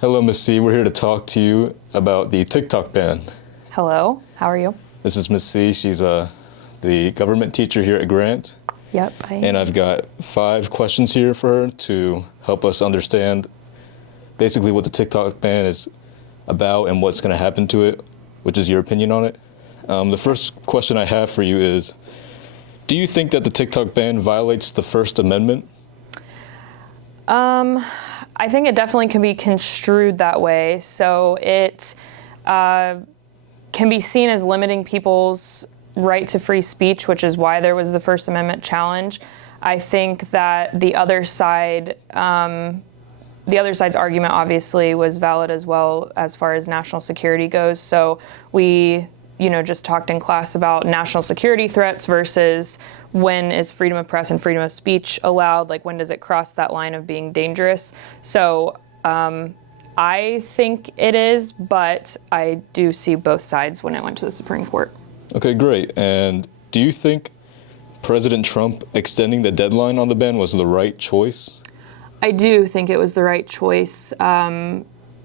Hello, Miss C. We're here to talk to you about the TikTok ban. Hello, how are you? This is Miss C. She's the government teacher here at Grant. Yep, I am. And I've got 5 questions here for her to help us understand basically what the TikTok ban is about and what's going to happen to it, which is your opinion on it. The first question I have for you is, do you think that the TikTok ban violates the First Amendment? I think it definitely can be construed that way. So it can be seen as limiting people's right to free speech, which is why there was the First Amendment challenge. I think that the other side's argument obviously was valid as well as far as national security goes. So we, just talked in class about national security threats versus when is freedom of press and freedom of speech allowed, like when does it cross that line of being dangerous. So I think it is, but I do see both sides when it went to the Supreme Court. Okay, great. And do you think President Trump extending the deadline on the ban was the right choice? I do think it was the right choice,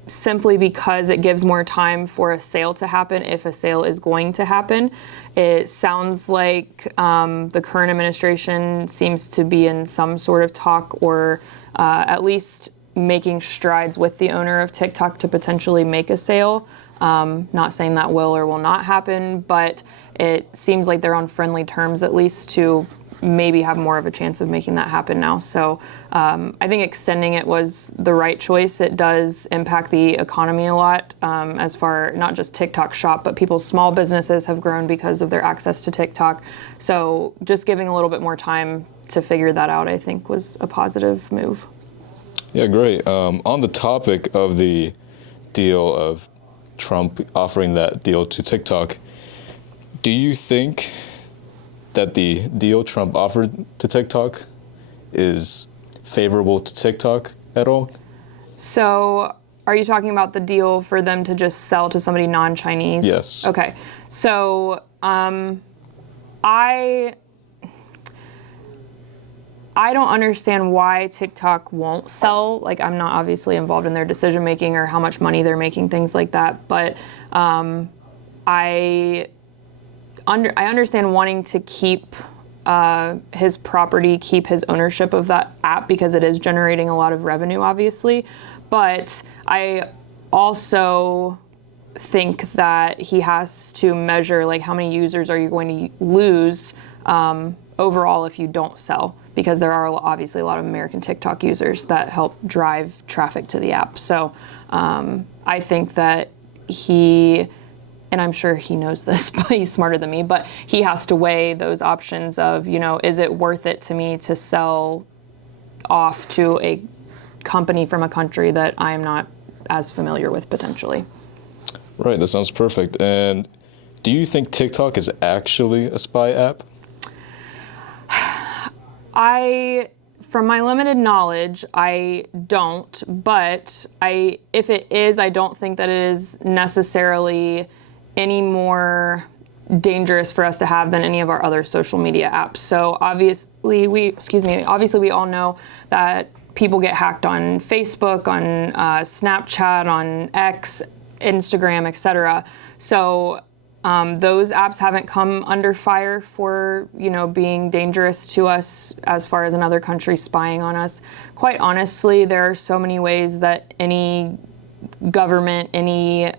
simply because it gives more time for a sale to happen if a sale is going to happen. It sounds like the current administration seems to be in some sort of talk or at least making strides with the owner of TikTok to potentially make a sale. Not saying that will or will not happen, but it seems like they're on friendly terms at least to maybe have more of a chance of making that happen now. So I think extending it was the right choice. It does impact the economy a lot as far, not just TikTok Shop, but people's small businesses have grown because of their access to TikTok. So just giving a little bit more time to figure that out, I think, was a positive move. Yeah, great. On the topic of the deal of Trump offering that deal to TikTok, do you think that the deal Trump offered to TikTok is favorable to TikTok at all? So are you talking about the deal for them to just sell to somebody non-Chinese? Yes. Okay. So I don't understand why TikTok won't sell. Like, I'm not obviously involved in their decision making or how much money they're making, things like that. But I understand wanting to keep his property, keep his ownership of that app because it is generating a lot of revenue, obviously. But I also think that he has to measure, like, how many users are you going to lose overall if you don't sell, because there are obviously a lot of American TikTok users that help drive traffic to the app. So I think that and I'm sure he knows this, but he's smarter than me, but he has to weigh those options of, is it worth it to me to sell off to a company from a country that I'm not as familiar with potentially. Right, that sounds perfect. And do you think TikTok is actually a spy app? From my limited knowledge, I don't, but if it is, I don't think that it is necessarily any more dangerous for us to have than any of our other social media apps. So obviously we all know that people get hacked on Facebook, on Snapchat, on X, Instagram, etc. So those apps haven't come under fire for, being dangerous to us as far as another country spying on us. Quite honestly, there are so many ways that any government, any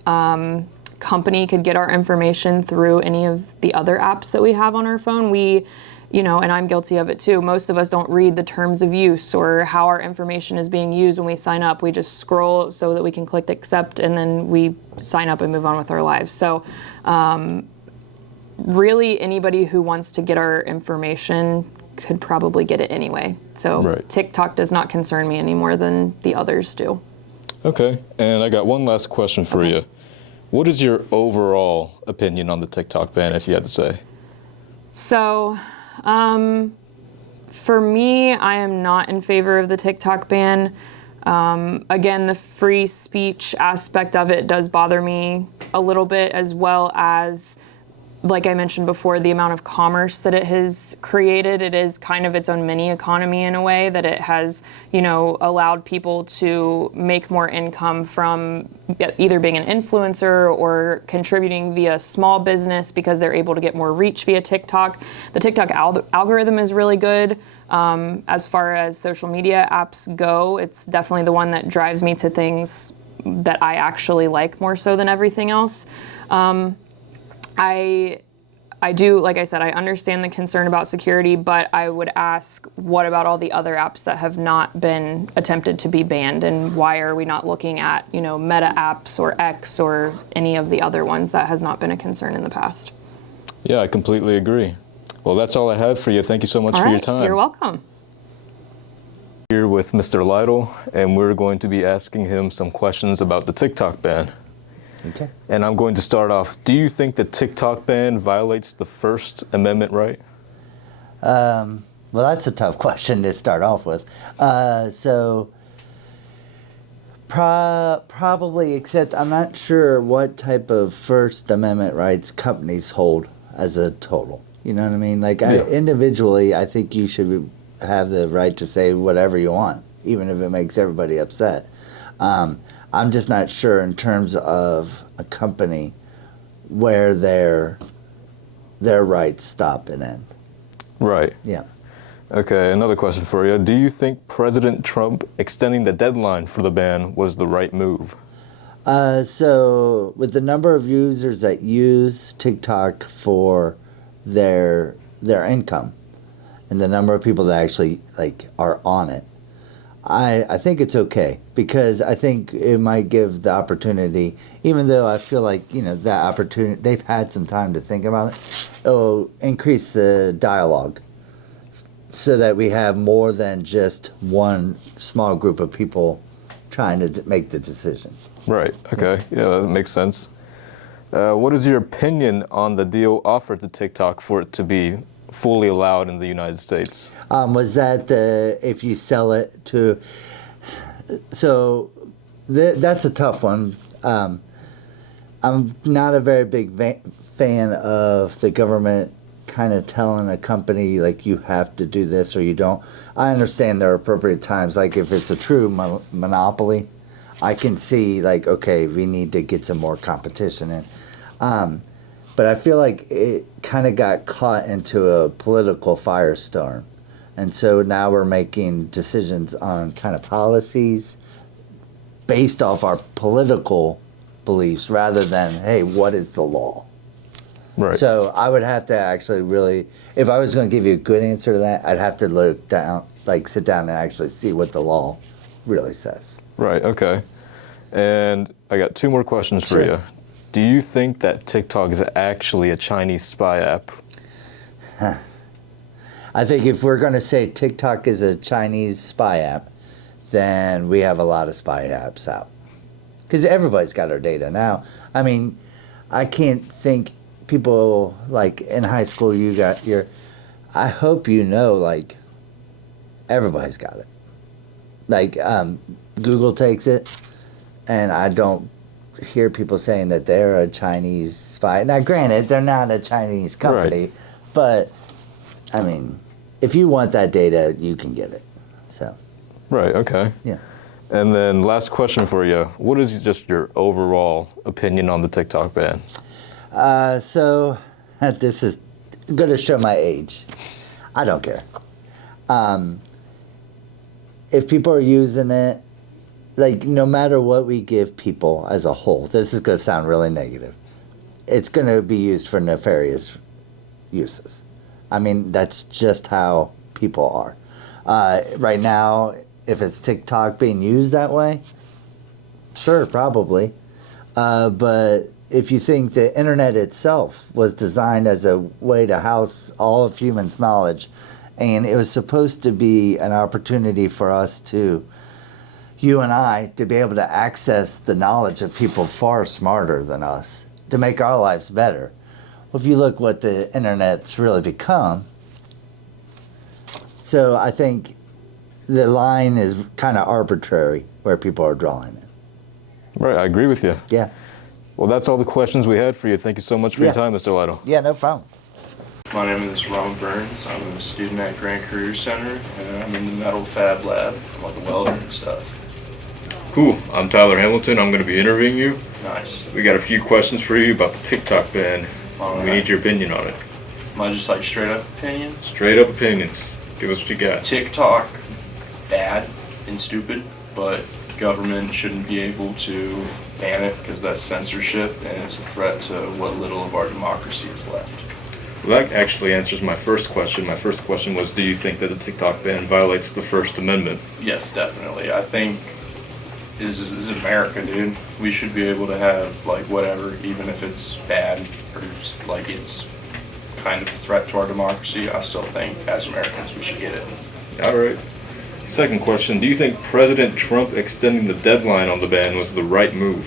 company could get our information through any of the other apps that we have on our phone. We, and I'm guilty of it too. Most of us don't read the terms of use or how our information is being used when we sign up. We just scroll so that we can click accept and then we sign up and move on with our lives. So really anybody who wants to get our information could probably get it anyway. So right. TikTok does not concern me any more than the others do. Okay, and I got one last question for you. What is your overall opinion on the TikTok ban, if you had to say? So, for me, I am not in favor of the TikTok ban. Again, the free speech aspect of it does bother me a little bit, as well as like I mentioned before, the amount of commerce that it has created. It is kind of its own mini economy in a way, that it has, allowed people to make more income from either being an influencer or contributing via small business because they're able to get more reach via TikTok. The TikTok algorithm is really good. As far as social media apps go, it's definitely the one that drives me to things that I actually like more so than everything else. I do, like I said, I understand the concern about security, but I would ask, what about all the other apps that have not been attempted to be banned, and why are we not looking at, Meta apps or X or any of the other ones that has not been a concern in the past? Yeah, I completely agree. Well, that's all I have for you. Thank you so much for your time. You're welcome. Here with Mr. Lytle, and we're going to be asking him some questions about the TikTok ban. Okay. And I'm going to start off. Do you think the TikTok ban violates the First Amendment right? Well, that's a tough question to start off with. Probably, except I'm not sure what type of First Amendment rights companies hold as a total. You know what I mean? Like, individually, I think you should have the right to say whatever you want, even if it makes everybody upset. I'm just not sure in terms of a company where their rights stop and end. Right. Yeah. Okay, another question for you. Do you think President Trump extending the deadline for the ban was the right move? So with the number of users that use TikTok for their income and the number of people that actually are on it, I think it's okay, because I think it might give the opportunity, even though I feel like, that opportunity, they've had some time to think about it, it'll increase the dialogue so that we have more than just one small group of people trying to make the decision. Right, okay, yeah, that makes sense. What is your opinion on the deal offered to TikTok for it to be fully allowed in the United States? Was that if you sell it to... So that's a tough one. I'm not a very big fan of the government kind of telling a company, like, you have to do this or you don't. I understand there are appropriate times, like if it's a true monopoly, I can see, like, okay, we need to get some more competition in. But I feel like it kind of got caught into a political firestorm. And so now we're making decisions on kind of policies based off our political beliefs rather than, hey, what is the law? Right. So I would have to actually really, if I was going to give you a good answer to that, I'd have to look down, sit down and actually see what the law really says. Right, okay. And I got two more questions for you. Do you think that TikTok is actually a Chinese spy app? I think if we're going to say TikTok is a Chinese spy app, then we have a lot of spy apps out. Because everybody's got our data now. I mean, I can't think people, like, in high school, you got your... I hope everybody's got it. Like, Google takes it, and I don't hear people saying that they're a Chinese spy. Now, granted, they're not a Chinese company, but, I mean, if you want that data, you can get it. So. Right, okay. Yeah. And then last question for you. What is just your overall opinion on the TikTok ban? So, this is going to show my age. I don't care. If people are using it, no matter what we give people as a whole, this is going to sound really negative. It's going to be used for nefarious uses. I mean, that's just how people are. Right now, if it's TikTok being used that way, sure, probably. But if you think the internet itself was designed as a way to house all of humans' knowledge, and it was supposed to be an opportunity for us to, you and I, to be able to access the knowledge of people far smarter than us, to make our lives better. Well, if you look what the internet's really become, so I think the line is kind of arbitrary where people are drawing it. Right, I agree with you. Yeah. Well, that's all the questions we had for you. Thank you so much for your Yeah. time, Mr. Lytle. Yeah, no problem. My name is Ron Burns. I'm a student at Grant Career Center, and I'm in the metal fab lab. I'm like a welder and stuff. Cool. I'm Tyler Hamilton. I'm going to be interviewing you. Nice. We got a few questions for you about the TikTok ban. All We right. need your opinion on it. Am I just like straight up opinion? Straight up opinions. Give us what you got. TikTok, bad and stupid, but government shouldn't be able to ban it because that's censorship and it's a threat to what little of our democracy is left. Well, that actually answers my first question. My first question was, do you think that the TikTok ban violates the First Amendment? Yes, definitely. I think this is America, dude. We should be able to have like whatever, even if it's bad or like it's kind of a threat to our democracy. I still think as Americans we should get it. All right. Second question, do you think President Trump extending the deadline on the ban was the right move?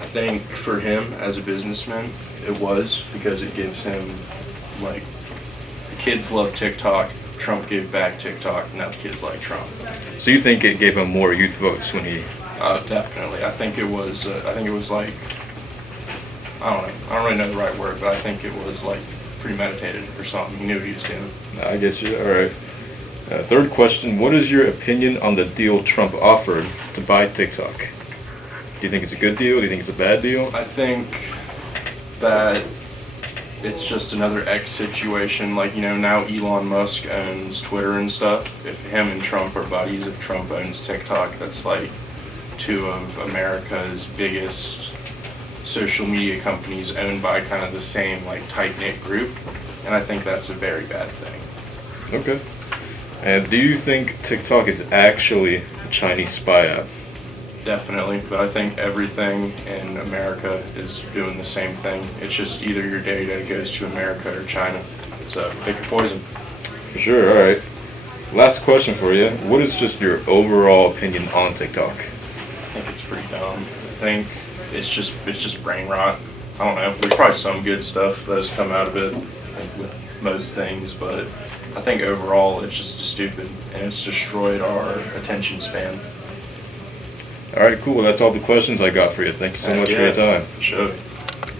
I think for him as a businessman, it was because it gives him like the kids love TikTok. Trump gave back TikTok. Now the kids like Trump. So you think it gave him more youth votes when he... Definitely. I think it was. I think it was like. I don't know. I don't really know the right word, but I think it was like premeditated or something. He knew what he was doing. I get you. All right. Third question, what is your opinion on the deal Trump offered to buy TikTok? Do you think it's a good deal? Do you think it's a bad deal? I think that it's just another X situation. Like, you know, now Elon Musk owns Twitter and stuff. If him and Trump are buddies, if Trump owns TikTok, that's like two of America's biggest social media companies owned by kind of the same like tight-knit group. And I think that's a very bad thing. Okay. And do you think TikTok is actually a Chinese spy app? Definitely, but I think everything in America is doing the same thing. It's just either your data goes to America or China. So pick your poison. For sure, all right. Last question for you. What is just your overall opinion on TikTok? I think it's pretty dumb. I think it's just brain rot. I don't know. There's probably some good stuff that has come out of it, like with most things, but I think overall it's just stupid and it's destroyed our attention span. All right, cool. That's all the questions I got for you. Thank you so much for your time. For sure.